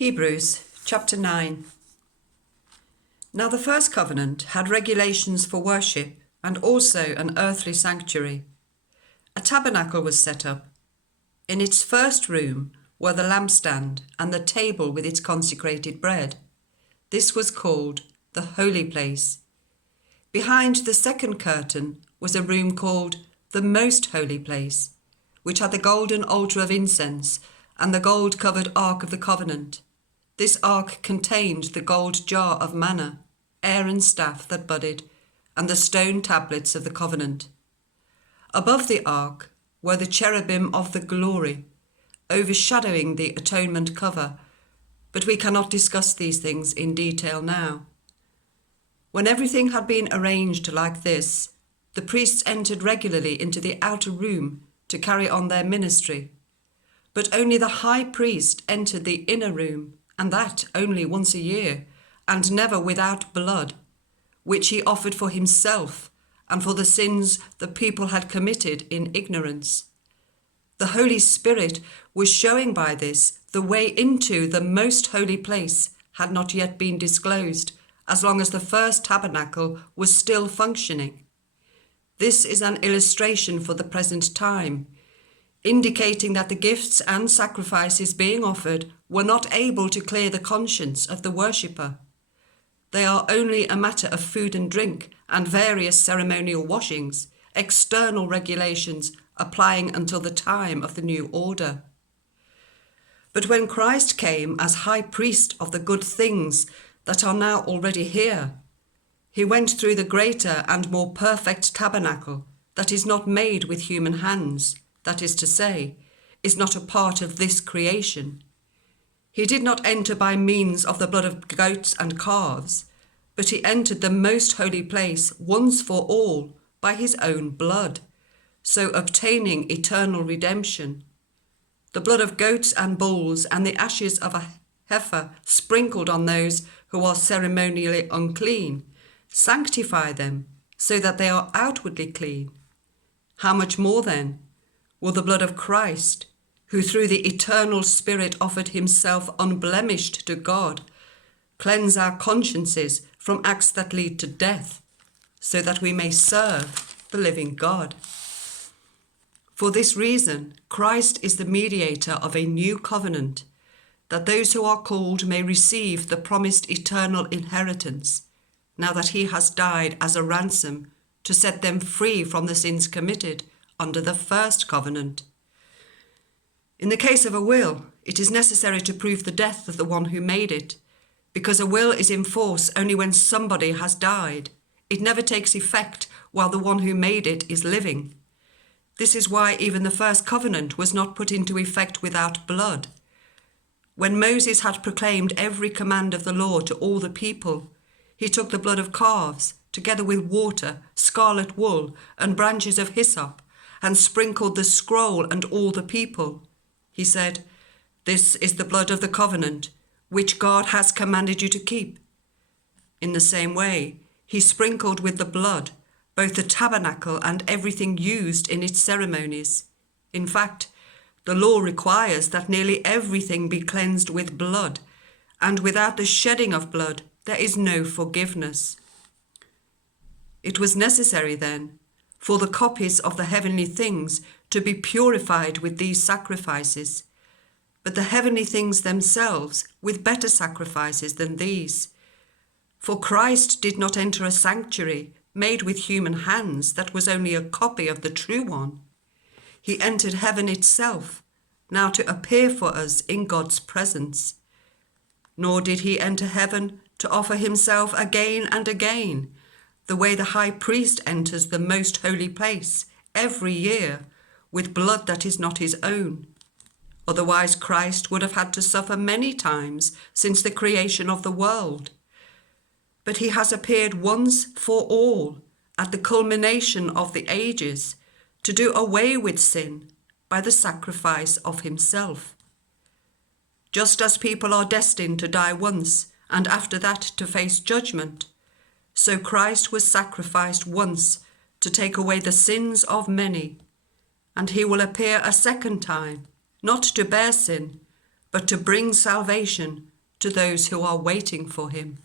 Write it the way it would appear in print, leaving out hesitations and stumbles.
Hebrews chapter 9. Now the first covenant had regulations for worship and also an earthly sanctuary. A tabernacle was set up. In its first room were the lampstand and the table with its consecrated bread. This was called the holy place. Behind the second curtain was a room called the most holy place, which had the golden altar of incense and the gold-covered ark of the covenant. This ark contained the gold jar of manna, Aaron's staff that budded, and the stone tablets of the covenant. Above the ark were the cherubim of the glory, overshadowing the atonement cover, but we cannot discuss these things in detail now. When everything had been arranged like this, the priests entered regularly into the outer room to carry on their ministry, but only the high priest entered the inner room, and that only once a year, and never without blood, which he offered for himself and for the sins the people had committed in ignorance. The Holy Spirit was showing by this the way into the most holy place had not yet been disclosed, as long as the first tabernacle was still functioning. This is an illustration for the present time, indicating that the gifts and sacrifices being offered were not able to clear the conscience of the worshipper. They are only a matter of food and drink and various ceremonial washings, external regulations applying until the time of the new order. But when Christ came as high priest of the good things that are now already here, he went through the greater and more perfect tabernacle that is not made with human hands, that is to say, is not a part of this creation. He did not enter by means of the blood of goats and calves, but he entered the most holy place once for all by his own blood, so obtaining eternal redemption. The blood of goats and bulls and the ashes of a heifer sprinkled on those who are ceremonially unclean sanctify them so that they are outwardly clean. How much more then will the blood of Christ, who through the eternal Spirit offered himself unblemished to God, cleanse our consciences from acts that lead to death, so that we may serve the living God. For this reason, Christ is the mediator of a new covenant, that those who are called may receive the promised eternal inheritance, now that he has died as a ransom to set them free from the sins committed under the first covenant. In the case of a will, it is necessary to prove the death of the one who made it, because a will is in force only when somebody has died. It never takes effect while the one who made it is living. This is why even the first covenant was not put into effect without blood. When Moses had proclaimed every command of the law to all the people, he took the blood of calves, together with water, scarlet wool, and branches of hyssop, and sprinkled the scroll and all the people. He said, "This is the blood of the covenant, which God has commanded you to keep." In the same way, he sprinkled with the blood both the tabernacle and everything used in its ceremonies. In fact, the law requires that nearly everything be cleansed with blood, and without the shedding of blood, there is no forgiveness. It was necessary, then, for the copies of the heavenly things to be purified with these sacrifices, but the heavenly things themselves with better sacrifices than these. For Christ did not enter a sanctuary made with human hands that was only a copy of the true one. He entered heaven itself, now to appear for us in God's presence. Nor did he enter heaven to offer himself again and again, the way the high priest enters the most holy place every year with blood that is not his own. Otherwise Christ would have had to suffer many times since the creation of the world. But he has appeared once for all at the culmination of the ages to do away with sin by the sacrifice of himself. Just as people are destined to die once and after that to face judgment, so Christ was sacrificed once to take away the sins of many, and he will appear a second time, not to bear sin, but to bring salvation to those who are waiting for him.